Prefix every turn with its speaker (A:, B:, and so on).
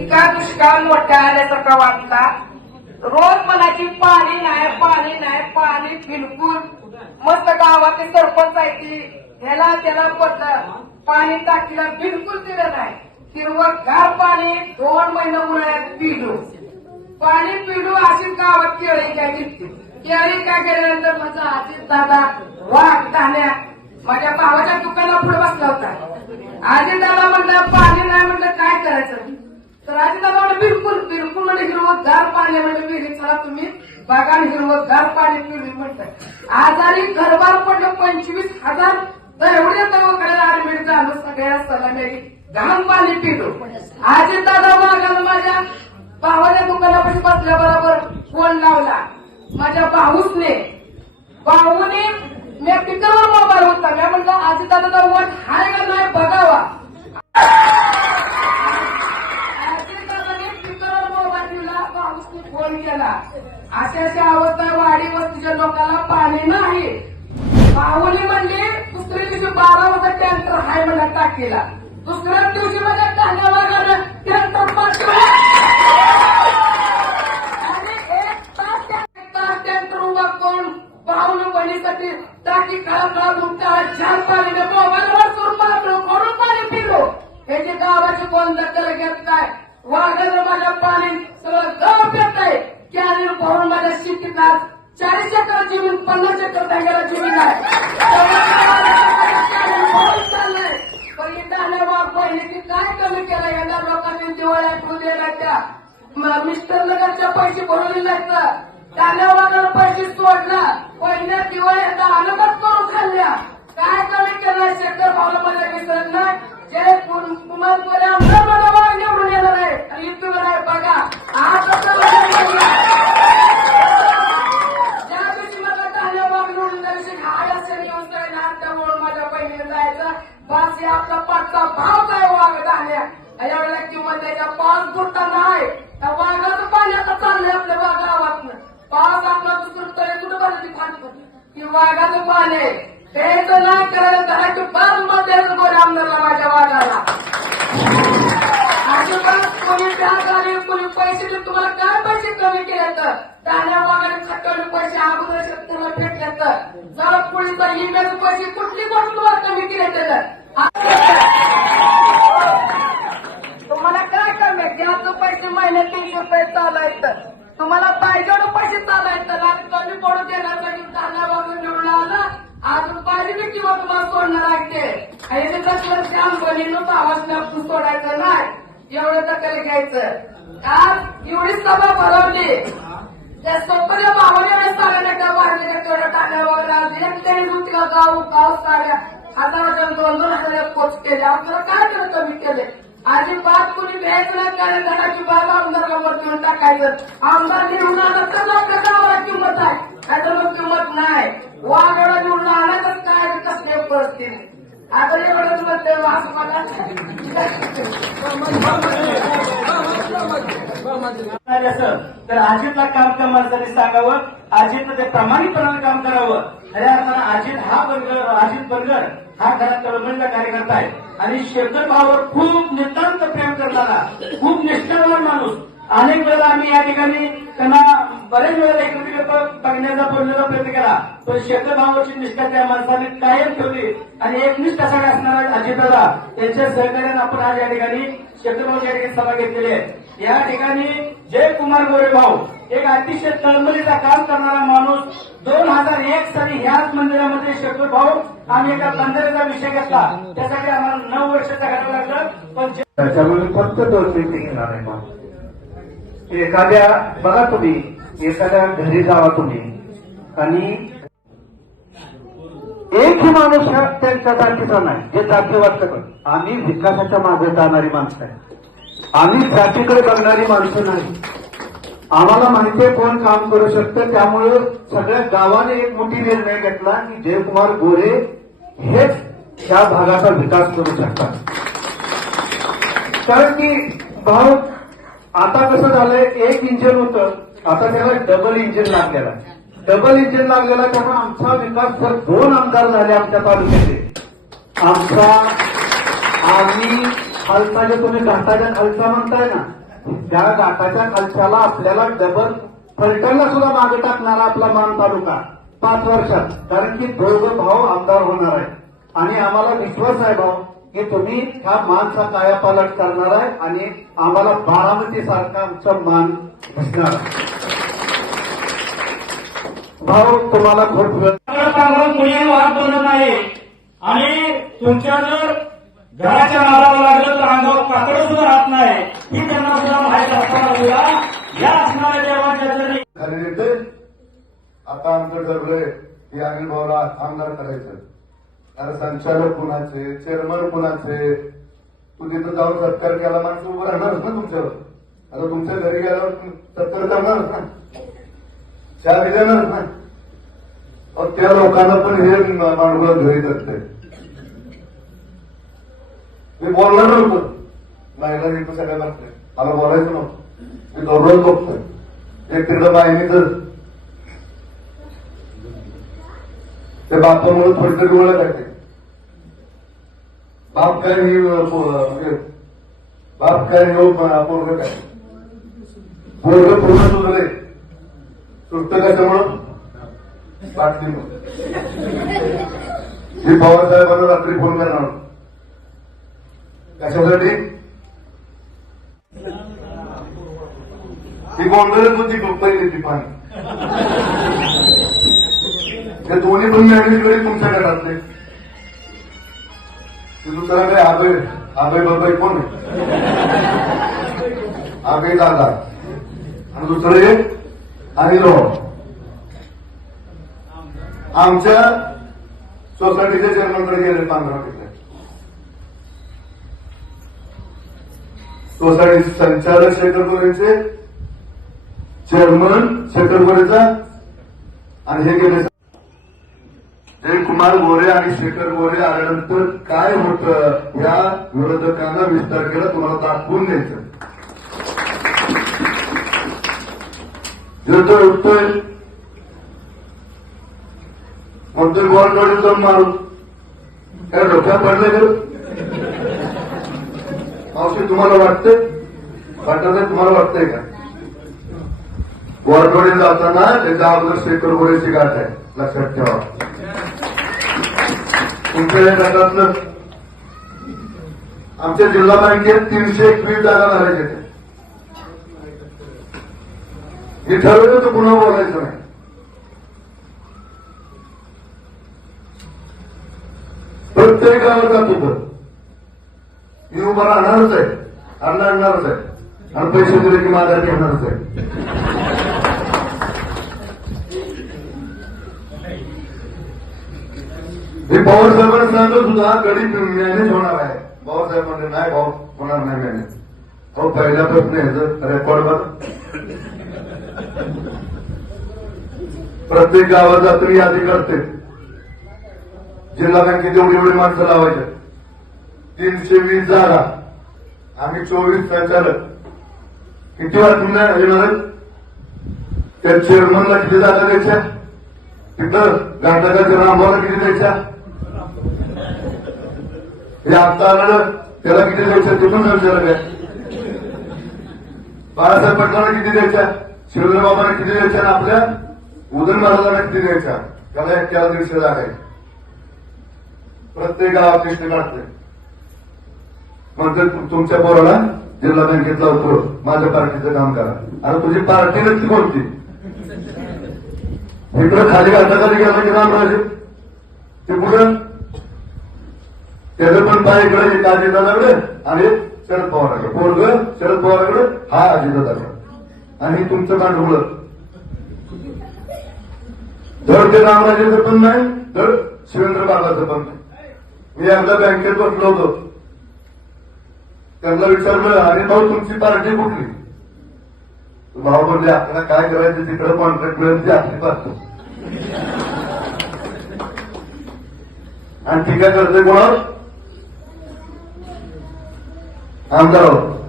A: इतका दुष्काळ मोठा आल्यासारखा वाटला रोज मनाची पाणी नाही पाणी नाही पाणी बिलकुल मस्त गावाचे सरपंच आहे ती. ह्याला त्याला पडलं पाणी टाकीला बिलकुल दिलं नाही. हिरवं गार पाणी दोन महिने उन्हाळ्यात पिलो. पाणी पिलो अशी गावात केळी काय केळी काय केल्यानंतर माझा आजीत दादा वाघ धान्या माझ्या भावाच्या दुकानात पुढे बसला होता. आजी दादा म्हणलं पाणी नाही म्हणलं काय करायचं? तर आजी दादा बिलकुल बिलकुल म्हणजे हिरवगार पाणी म्हणजे विहिरी. चला तुम्ही बागान आणि पाणी पिली म्हणतात आजारी घरबार पडलं पंचवीस हजार. तर एवढे दवाखान्याला ऍडमिट झालं सगळ्या सलामेरी घाण पाणी पिलो. आजी दादा मागाल माझ्या भावाच्या दुकानापाशी बसल्या बरोबर फोन लावला. माझ्या भाऊसने भाऊने मी पिकावर मोबाईल होता मी म्हणलं आजी दादा वट हाय का नाही बघावा आजी दादाने पिकावर मोबाईल दिला भाऊसने फोन केला अशा अशा अवस्था आहे, वाडी वस्तीच्या लोकांना पाणी नाही भाऊनी म्हणली दुसऱ्या दिवशी बारा वाजता टँकर हाय केला. दुसऱ्या दिवशी मध्ये चांगल्या वगैरे टँकर पाठवला आणि एक तास त्या- एक तास टँकर उभा करून टाकी काळा काळा छान पाणी मोबाईलवर करून मारलो करून पाणी पिलो. हे जे गावाचे कोण दखल घेत काय वाघानं माझ्या पाणी सगळं गाव पेट आहे. कॅनेल भरून माझ्या शेतीत आज चाळीस एकर जमीन पन्नास एकर जागेला जमीन आहे कॅनेल भरून चाललंय पण ही पाहिजे की काय कमी केलं? यांना लोकांनी दिवाळी ठेवू त्या. मिस्टर नगरच्या पैसे भरून जायचं कांद्यावर पैसे सोडला. पहिल्या दिवाळी अनुगत करून खाल्ल्या. काय कमी केलं? शेतकरी भावला मला विसरत नाही. जे कुमार गोरे आमदार मला निवडून येणार आहे. आणि इथून आहे. बघा. आज ज्या दिवशी मला धान्य वाघ निवडून त्या दिवशी माझ्या बहिणीला जायचं. पाच हे आपला पाचचा भाव काय वाघ धान्य एवढ्या किंवा त्याच्या पाच गुट्टा नाही. त्या वाघाचं पाणी आता चाललंय आपल्या वा- गावातनं. पाच आपला दुसरं कुठं बरं ती की वाघाचं पाणी. आहे त्याचं नाही करायला घराची बाजमध्ये गोरे आमदारला माझ्या वाघाला. अजिबात कोणी त्याग आले कोणी पैसे देत तुम्हाला काय पैसे कमी केले तर धान्या वागाने खटवले पैसे अगोदर शेतकऱ्याला भेटले तर जरा पोळीचा इमेज पैसे कुठली गोष्ट तुम्हाला कमी केले तर तुम्हाला काय कमी आहे? घ्यायचं पैसे महिन्यात तीनशे रुपये चालायचं. तुम्हाला पाहिजे एवढं पैसे चालायचं. आणि कमी पडू देण्यासाठी धान्या वागून निवडून आलं आज पाहिजे बी किंवा तुम्हाला सोडणार लागते. आणि ते कसलं श्याम बहिणीनं आवाज आपण सोडायचं नाही. एवढं दखल घ्यायचं? आज एवढी सभा भरवली. त्या सोपऱ्या भावाने साड्या त्या वाढलेल्या तेवढ्या टाळ्या वगैरे आज एक तरी दुसऱ्या गाव गाव साड्या हजाराच्या दोन दोन हजार पोच केले. आपल्याला काय केलं कमी केले? अजिबात कुणी घ्यायचं नाही काय घराची बाग आमदारला मत देऊन टाकायचं. आमदार निवडून आला तर आपल्या गावाला किंमत आहे? काय तर मग किंमत नाही. वाघाला निवडून आला तर काय कसले परिस्थिती? आता एवढंच म्हणते असं मला
B: तर अजितला काम त्या माणसाने सांगावं. अजितनं ते प्रामाणिकपणानं काम करावं. खऱ्या अर्थानं अजित हा बर्गर अजित बर्गर हा खरा तळमळीचा कार्यकर्ता आहे. आणि शेखर भावावर खूप नितांत प्रेम करणारा खूप निष्ठावान माणूस. अनेक वेळेला आम्ही या ठिकाणी त्यांना बऱ्याच वेळेला एकत्रित बघण्याचा बोलण्याचा प्रयत्न केला पण शेतभावाची निष्ठा त्या माणसाने कायम ठेवली. आणि एकनिष्ठ असा असणारा अजितदादा यांच्या सहकार्याने आपण आज या ठिकाणी शेखर या ठिकाणी सभा घेतलेली आहे. या ठिकाणी जय कुमार गोरे भाऊ एक अतिशय तळमळीचा काम करणारा माणूस दोन हजार एक साली ह्याच मंदिरामध्ये शेखर भाऊ आम्ही एका बंदराचा विषय घेतला. त्यासाठी आम्हाला नऊ वर्षाचा घालावं लागलं पण
C: त्याच्यामुळे फक्त दोन मिनिटे घेणार आहे एखाद्या बघा तुम्ही एखाद्या घरी जावा तुम्ही. आणि एकही माणूस ह्या त्यांच्या जातीचा नाही जे जातीवाद करत. आम्ही विकासाच्या मागे जाणारी माणसं आहे. आम्ही जातीकडे बघणारी माणसं नाही. आम्हाला माहितीये कोण काम करू शकतं त्यामुळे सगळ्या गावाने एक मोठी निर्णय घेतला की जयकुमार गोरे हेच त्या भागाचा विकास करू शकतात. कारण की भाऊ आता कसं झालंय एक इंजिन होतं आता त्याला डबल इंजिन लागलेला. डबल इंजिन लागलेला त्यामुळे आमचा विकास जर दोन आमदार झाले आमच्या तालुक्याचे. आमचा आम्ही खालचा जे तुम्ही घाटाच्या खालचा म्हणताय ना त्या घाटाच्या खालच्याला आपल्याला डबल फलटायला सुद्धा मागे टाकणारा आपला मान तालुका पाच वर्षात. कारण की दोघं भाऊ आमदार होणार आहे आणि आम्हाला विश्वास आहे भाऊ की तुम्ही ह्या मानचा कायापालट करणार आहे आणि आम्हाला बारामती सारखा आमचा मान दिसणार. भाऊ तुम्हाला खूप
D: वाद बनत नाही आणि तुमच्या जर घराच्या नादाला लागलं तर अंगावर काकड सुद्धा राहत नाही. ही त्यांना सुद्धा माहीत असताना सुद्धा या असणाऱ्या देवाच्या जरी
E: आता आमचं ठरलंय की अनिल भाऊला आमदार करायचं. अरे संचालक कुणाचे? चेअरमन कुणाचे? तू तिथं जाऊन सत्कार केला माणसं उभं राहणारच ना तुमच्यावर. आता तुमच्या घरी गेल्यावर सत्कार करणारच ना. चहा बी देणारच ना त्या लोकांना पण हे माणूस घरी करते मी बोलणार नव्हतं. बायला इथं सगळ्या लागते मला बोलायचं नव्हतं. मी दररोज बघतोय. एक तिकडं बाईने तर ते बापामुळे थोडी तरी ओळख आहे. बाप म्हणजे हो, काय ही बाप काय हो पोरग काय? पोरग पूर्ण सुधरे सुटत कशामुळं बाटलीमुळे मी पवार रात्री फोन करणार होतो. कशासाठी? ही गोंधळच होती पहिली ती पाणी. ते दोन्ही पण मॅनेजकडे तुमच्या घरातले ते दुसरा आबे आबे बाबाई कोण आबे दादा. आणि दुसरं? आणि लो आमच्या सोसायटीच्या चेअरमनकडे गेले पांढरा तिथे सोसायटी संचालक शेखर चेअरमन शेखर आणि हे गेले जयकुमार गोरे आणि शेखर गोरे आल्यानंतर काय होतं या विरोधकांना विस्तार केला तुम्हाला दाखवून द्यायचं. जर उठतोय म्हणतोय गोरकडे जाऊन मारू? काय डोक्यात पडलं गेलं मावशी तुम्हाला वाटतंय? वाटत नाही तुम्हाला वाटतंय का? वरकडे जाताना त्याच्या अगोदर शेखर गोरेची गाठ आहे. लक्षात ठेवा. तुमच्या गटातलं आमच्या जिल्हा बँकेत तीनशे एकवीस जागा भरायच्या हे ठरवलं तर पुन्हा बोलायचं नाही. प्रत्येक गावात जातो तर मी उभा राहणारच आहे. अन्न आणणारच आहे. आणि पैसे दिले की माघार घेणारच आहे. हे पवार साहेबांना सांगत होता गडी मॅनेज होणार आहे. पवार साहेब म्हणजे नाही भाऊ होणार नाही मॅनेज अहो पहिल्यापासून ह्याचं रेकॉर्ड बघ. प्रत्येक गावात जात्री यादी करते. जिल्हा बँकेत एवढी एवढी माणसं लावायच्या तीनशे वीस जागा आम्ही चोवीस संचालक. किती वाटून येणार? त्या चेअरमनला किती जागा द्यायच्या? तिथं गांधकाच्या रामभाऊला किती द्यायच्या? हे आता आलं त्याला किती द्यायच्या पण विचारलं काय बाळासाहेब पटलांना किती द्यायच्या शिवराबाबांना किती द्यायच्या आणि आपल्या उदय महाराजांना किती द्यायच्या त्याला एक त्याला दीडशे आहे प्रत्येक गावात लिस्ट काढते म्हणते तुमच्या पोराला जिल्हा बँकेतला लावतो माझ्या पार्टीचं काम करा. अरे तुझी पार्टी नक्की कोणती? इकडं खाली घालता खाली गेला की रामराजे. ते कुठं? त्याचं पण पाय इकडे एक अजितदादाकडे आणि शरद पवाराकडे पोरग शरद पवाराकडे हा अजितदादाकडे आणि तुमचं भांडवळ धड ते रामराजेचं पण नाही धड शिवेंद्र बाबाचं पण नाही मी एकदा बँकेत बसलो होतो त्यांना विचारलं अरे भाऊ तुमची पार्टी कुठली भाऊ म्हणजे आपल्याला काय करायचं तिकडे कॉन्ट्रॅक्ट मिळेल ती आपली पार्टी आणि टीका करते कोणावर આમ કરો